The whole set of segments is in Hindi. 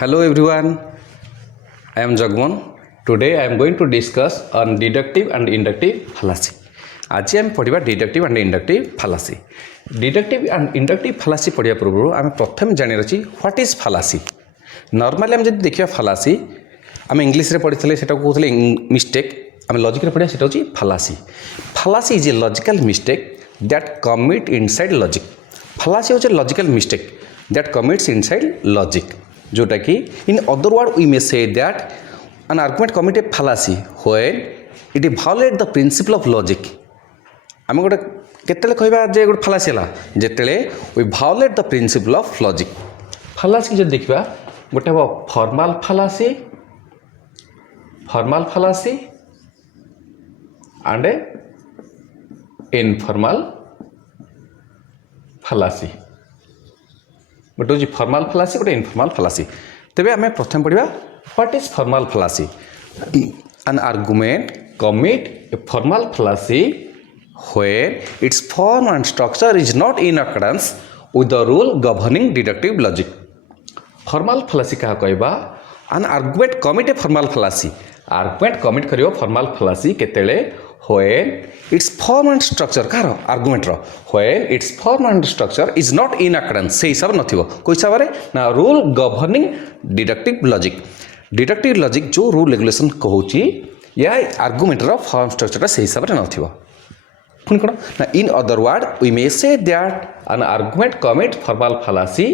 Hello everyone, I am Jagmohan. Today I am going to discuss on deductive and inductive fallacy. आज आम पढ़ा deductive and inductive fallacy. Deductive and inductive fallacy पढ़ा पूर्व आम प्रथम जानार अच्छी व्हाट इज फालासी. नॉर्मली आम जब देखा फालासी आम इंग्लिश रे पढ़ी से कहते मिस्टेक, आम लॉजिक रे पढ़ा से हूँ fallacy. Fallacy is a logical mistake that commit inside logic. Fallacy हूँ logical mistake that commits inside logic, जोटा कि in other word we may say that an argument commit a fallacy when it violate the principle of logic. आम गोटे केतले कहबा जे गोटे फालासी है जेतेले we violate the principle of logic. Fallacy जो देखा गोटे हम formal fallacy and informal fallacy. गोटे हूँ फॉर्मल फालासी गोटे इनफॉर्मल फालासी. तेबे आम प्रथम पढ़ा what is formal fallacy. An argument commit a formal fallacy where its form and structure is not in accordance with the rule governing deductive logic. Formal fallacy क्या कहबा? An argument commit a formal fallacy. Argument commit करियो formal fallacy केतेले when its form and structure कार argument रो when its form and structure is not in accordance से हिसाब नथिबो. कोई हिसाब रे ना rule governing deductive logic. Deductive logic जो रूल रेगुलेशन कहूँ या आर्गुमेंट फॉर्म स्ट्रक्चर से हिसाब से नथिबो. पुणी कौन ना in other word we may say that an argument commit formal fallacy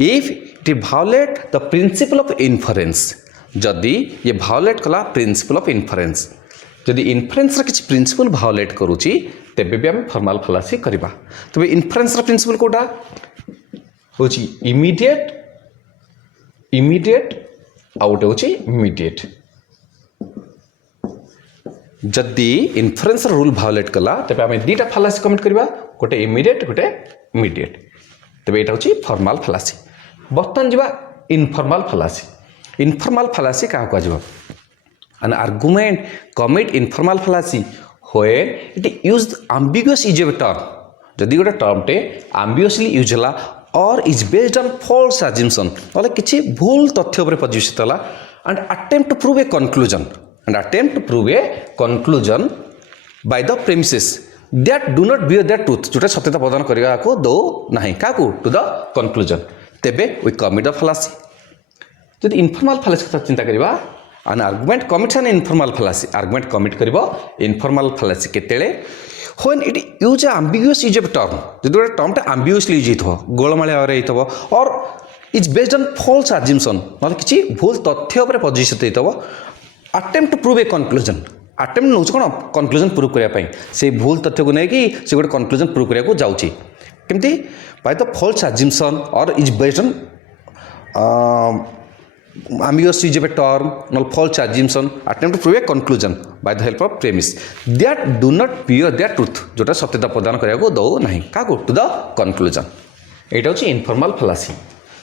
if it violate the principle of inference. जदि ये भायोलेट कला प्रिंसिपल ऑफ इन्फरेंस, जदि इन्फरेंस किसी प्रिंसिपल भायोलेट करुच्ची तेबे भी आम फॉर्मल फालासी करबा. तबे इन्फरेंस प्रिंसिपल कोटा हूँ इमीडिएट आउ गोटे हूँ मीडिएट. जदि इन्फरेंस रूल भायोलेट कला तेज आम दुईटा फालासी कमिट करवा, गोटे इमीडिएट गोटे मीडिएट. तेज यहाँ हूँ फॉर्मल फालासी. बर्तमान जावा इनफॉर्मल फालासी. इनफॉर्मल फालासी क्या कह an argument commit informal fallacy when it used ambiguous use of a term. जदि गोटे टर्मटे एम्बिगुअसली यूज होला or is based on false assumption ना किसी भूल तथ्य पर पर्यवेसित है and attempt to prove a conclusion by the premises that do not bear that truth, जोटा सत्यता प्रदान करने को दो ना क्या टू द कनक्लूजन. तेबे वी कमिट द फालासी. जब इनफॉर्मल फालासी कथा चिंता करवा an argument commits an informal fallacy. Argument commit करिवो इनफॉर्मल फालासी केतेले when it use ambiguous use of term. जब गोटे टर्मटा ambiguously यूज हो गोलमालिया हो or is based on false assumption ना किसी भूल तथ्य पर पर्यवेसित हो attempt to prove a conclusion. Attempt नौ कौन कनक्लूजन प्रूव करने से भूल तथ्य को लेकिन से गोटे कनक्लूजन प्रूव करने जाऊँगी केमती बाय द फॉल्स अजम्पशन और is based on ambiguous use of a term, no false assumption, attempt to prove a conclusion by the help of premise that do not bear their truth, जोटा सत्यता प्रदान करने को दो नहीं क्या टू द कनक्लूजन. यहाँ हूँ इनफॉर्मल फालासी.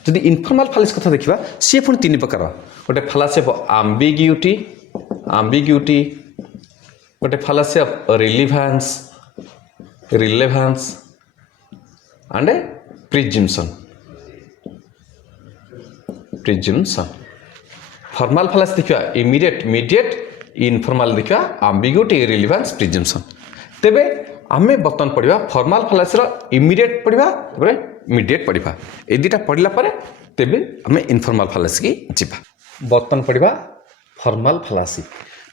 जदि इनफॉर्मल फालासी कथा देखा सी पुणी तीन प्रकार. गोटे फालासी ऑफ आम्बिग्यूटी, गोटे fallacy of relevance and presumption. Formal fallacy देखा इमीडिएट, मीडिएट, इनफॉर्मल देखा एम्बिग्यूटी, रिलेवेंस, प्रिजम्पशन. तेबे आमे बर्तमान पढ़ा फॉर्मल फालासी इमीडिएट पढ़ा मीडिएट पढ़ा. ए दुटा पढ़ला पर तेबे आमे इनफॉर्मल फालासी की जीवा. बर्तमान पढ़ा फॉर्मल फालासी.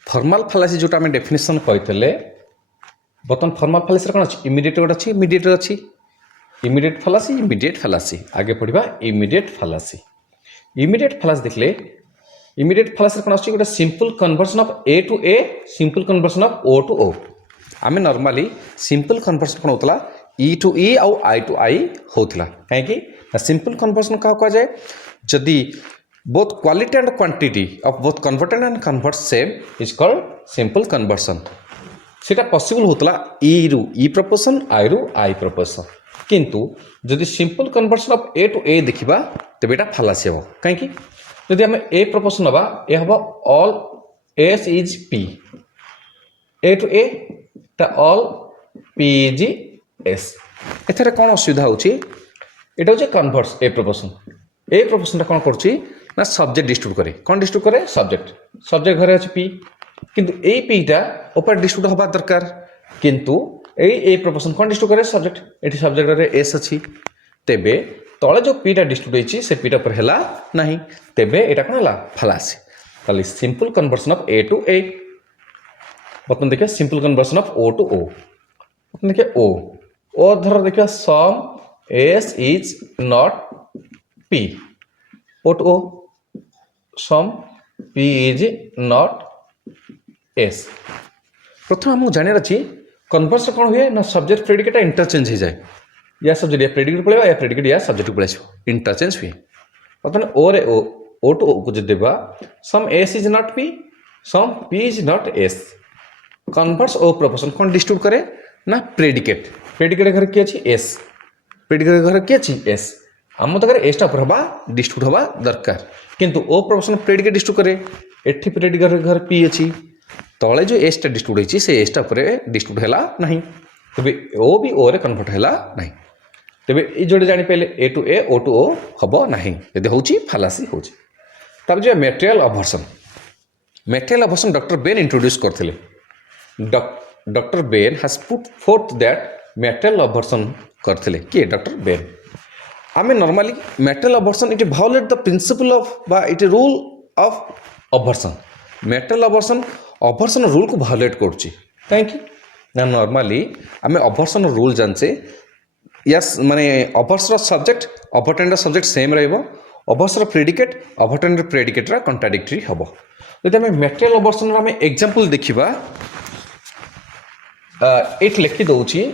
फॉर्मल फालासी जोटा आमे डेफिनेशन कहते बर्तमान फॉर्मल फालासी कौन अच्छी इमीडिएट गोटे अच्छी मीडिएट अच्छी. Immediate fallacy, immediate fallacy. आगे पढ़ा इमीडिएट फालासी. इमीडिएट फालासी देखले इमीडिएट फालासी कौन आछी गोटे simple conversion of A to A, simple conversion of O to O. आम नॉर्मली सिंपल कन्वर्सन कौन होता ई टू ई आउ आई टू आई होता. कहीं सिंपल कन्वर्सन क्या कह जाए जदि both quality and quantity of both converted and convert same is called simple conversion. सेटा पॉसिबल होता ई रु ई प्रपोर्शन, आई रु आई प्रपोर्शन. किंतु जदि simple conversion of A to A देखा तेज यहाँ फालासी हम. कहीं जदि आम ए प्रपोर्शन नवा ए हम all S is P, A to A all P is S. एथेर कौन असुविधा होची? एटा होची converse A proposition. A proposition कौन करुच्ची ना सब्जेक्ट डिस्ट्रीब्यूट करे कौन डिस्ट्रीब्यूट करे सब्जेक्ट घरे अच्छे पी किंतु ए पीटा ऊपर डिस्ट्रीब्यूट हवा दरकार किंतु ए प्रपोर्शन कौन डिस्ट्रीब्यूट करे सब्जेक्ट एटी सब्जेक्ट रे एस अच्छी तेबे तले जो पीटा डिस्ट्रीब्यूट होइछि से पीटा पर हैला नाही तेबे एटा कोन हला फालासी खाली simple conversion of A to A बतन देखिए simple conversion of O to O बतन देखिए ओ धर देखिए some S is not P O to O some P is not S प्रथम हमको जानिर अछि कन्वर्सन कौन हुए ना सब्जेक्ट प्रेडिकेट इंटरचेंज हो जाए या सब्जेक्ट या प्रेडिकेट पड़ेगा या प्रेडिकेट या सब्जेक्ट पड़े इंटरचेंज हुए बर्तमान ओ रे ओ टू ओ को जो देबा some S is not P some P is not S converse O proportion कौन डिस्ट्रीब्यूट करे ना प्रेडिकेट घर किए अछि एस प्रेडिकेट घर किए अछि एस हम तो एस टा पर हबा डिस्ट्रीब्यूट हबा दरकार किंतु ओ प्रोपोर्शन प्रेडिकेट डिस्ट्रीब्यूट करे एठी प्रेडिकेट घर पी अछि तले जो एस टा डिस्ट्रीब्यूट होइछि से एस टा पर डिस्ट्रीब्यूट हैला नाही तबे ओ भी ओ रे कन्वर्ट हैला नाही तबे ई जोडे जानि पहले ए टू ए ओ टू ओ हबो नाही यदि होउछि फालासी होउछि तब जो material obversion doctor Bain introduce करथिले doctor Bain has put forth that material obversion करथिले कि डॉक्टर बेन आमे normally material obversion it violate the principle of बा it rule of obversion material obversion rule को वायोलेट करुच्ची कहीं ना नॉर्मली आम अबॉर्शन रूल जानचे यस माने obversion subject obvertend subject same रहिबो obversion predicate obvertend predicate contradictory हबो यदि आम मटेरियल अबॉर्शन आम एग्जांपल देखिबा इट लिखि दउची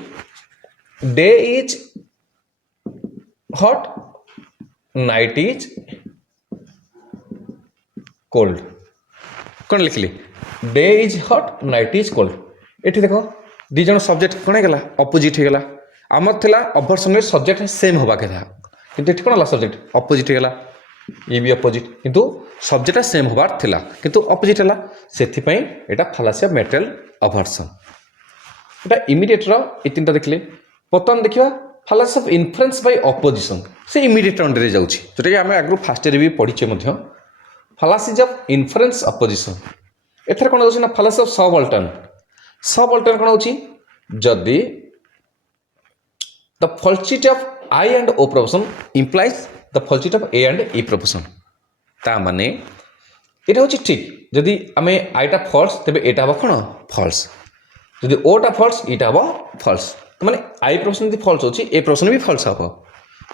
day is hot night is cold कौन लिखली day is hot night is cold एठी देखो दी जन सब्जेक्ट कौन है अपोजिट होगा आमर थिला अबॉर्शन सब्जेक्ट सेम होबा कथा किंतु एठी कौन सब्जेक्ट अपोजिट होगा ये भी अपोजिट किंतु सब्जेक्ट सेम होबार थिला किंतु अपोजिट हैला सेथि पई एटा फालासी ऑफ मटेरियल अबॉर्शन एटा इमीडिएट रो ए तीनटा देखले प्रथम देखिबा fallacy of influence by opposition से इमीडिएट अंडर रे जाउची जोटा कि हमें आगु फास्ट रे भी पढिचे मध्य फालासीज ऑफ इन्फरेंस अपोजिशन एथर कोन होछि ना फालासी ऑफ सबअल्टर्न कोन होछि जदी the falsity of I and O proposition implies the falsity of A and E proposition ता माने एटा होछि ठीक जदी हमें आईटा फॉल्स तबे एटा हबो कोन फॉल्स जदी ओटा फॉल्स एटा हबो फॉल्स तो माने आई प्रोपोर्शन जदी फॉल्स होछि ए प्रोपोर्शन भी फॉल्स हबो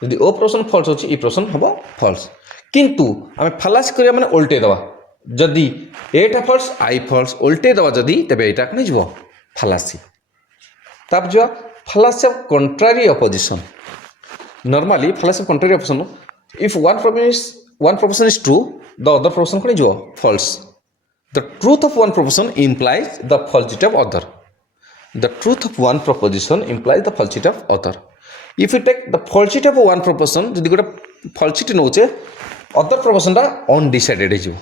जदी ओ प्रोपोर्शन फॉल्स होछि ई प्रोपोर्शन हबो फॉल्स किंतु आम फालासी करिया माने उल्टे दवा जदि एटा फॉल्स आई फॉल्स उल्टे दवा जदि तबे एटा कोन जिवो फालासी तब जो fallacy of contrary opposition normally fallacy of contrary opposition if one proportion is true the other proportion कोन जिवो false the truth of one proportion implies the falsity of other the truth of one proposition implies the falsity of other if you take the falsity of one proportion जदि गोटे फॉल्सिटी नौचे other proportion टा undecided है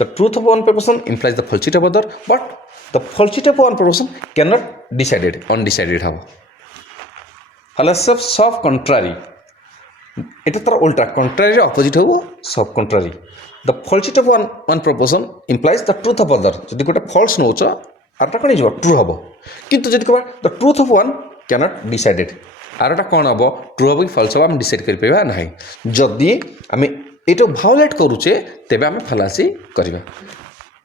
the truth of one proportion implies the falsity of other but the falsity of one proportion cannot decided undecided हबो fallacy of सब contrary एटा तर उल्टा contrary opposite हबो सब contrary the falsity of one proportion implies the truth of other जदि गोटे false नौच आटा कोन हिजो true हबो किंतु जदि कहबा the truth of one cannot decided आरटा कोन हबो true हबो कि false हबो हम डिसाइड कर पेबा नाही जदि हमें एटा वायोलेट करूचे तेबे आमे फालासी करबा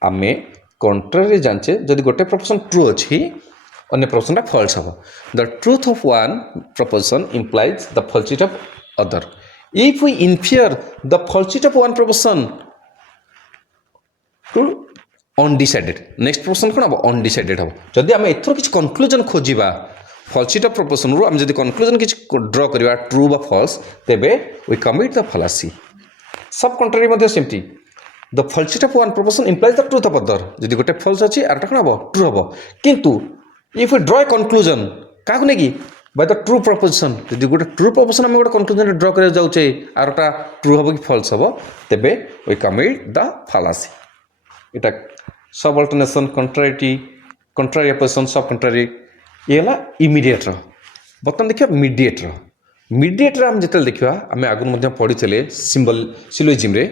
आमे कंट्रारी जानचे जदि गोटे प्रोपोर्शन ट्रू अछि अन्य प्रोपोर्शन टा फॉल्स हबो the truth of one proportion implies the falsity of other if we infer the falsity of one proportion to undecided next proportion कोन हबो अनडिसाइडेड हबो जदि आमे एथरो किछ कंक्लूजन खोजिबा फॉल्सिटी ऑफ प्रोपोर्शन रो आमे जदि कंक्लूजन किछ ड्रा करबा ट्रू बा फॉल्स तेबे वी कमिट द फालासी सब कंट्रारी मध्ये सेमती the falsity of one proportion implies the truth of other जदि गोटे फॉल्स अछि आरटा कोन हबो ट्रू हबो किंतु इफ वी ड्रा कंक्लूजन काकु नेकी बाय द ट्रू प्रोपोजिशन जदि गोटे ट्रू प्रोपोजिशन हम गोटे कंक्लूजन ड्रा करे जाउचे आरटा ट्रू हबो कि फॉल्स हबो तेबे वी कमिट द फालासी एटा सब अल्टरनेशन कंट्रारी अपोजिशन सब कंट्रारी एला इमीडिएट रो बतन देखियो मीडिएट रो हम जिते देखा आम आगुन पढ़ी सिंबल सिलोजिम रे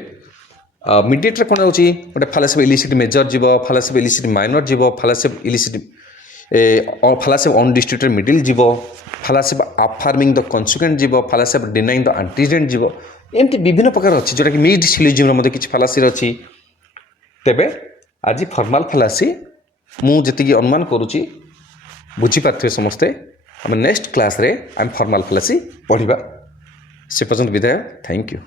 ମିଡ଼ିଏଟ୍ରେ କ'ଣ ହେଉଛି ଗୋଟେ ଫାଲାସି ଅଫ୍ ଇଲିସିଟ୍ ମେଜର ଯିବ, ଫାଲାସି ଅଫ୍ ଇଲିସିଟ୍ ମାଇନର ଯିବ, ଫାଲାସି ଅଫ୍ ଇଲିସିଟ୍ ଫାଲାସି ଅଫ୍ ଅନଡିଷ୍ଟ୍ରିବ୍ୟୁଟେଡ୍ ମିଡିଲ୍ ଯିବ, ଫାଲାସି ଅଫ୍ ଆଫାର୍ମିଂ ଦ କନସିକ୍ୱେଣ୍ଟ ଯିବ, ଫାଲାସି ଅଫ୍ ଡିନାଇଂ ଦ ଆଣ୍ଟିଜେଣ୍ଟ ଯିବ। ଏମିତି ବିଭିନ୍ନ ପ୍ରକାର ଅଛି ଯେଉଁଟାକି ମିକ୍ସଡ ସିଲୋଜିମ୍ର ମଧ୍ୟ କିଛି ଫାଲାସିର ଅଛି। ତେବେ ଆଜି ଫର୍ମାଲ ଫାଲାସି ମୁଁ ଯେତିକି ଅନୁମାନ କରୁଛି ବୁଝିପାରିଥିବେ ସମସ୍ତେ। ଆମେ ନେକ୍ସଟ କ୍ଲାସ୍ରେ ଆମେ ଫର୍ମାଲ ଫାଲାସି ପଢ଼ିବା। ସେ ପର୍ଯ୍ୟନ୍ତ ବିଦାୟ। Thank you.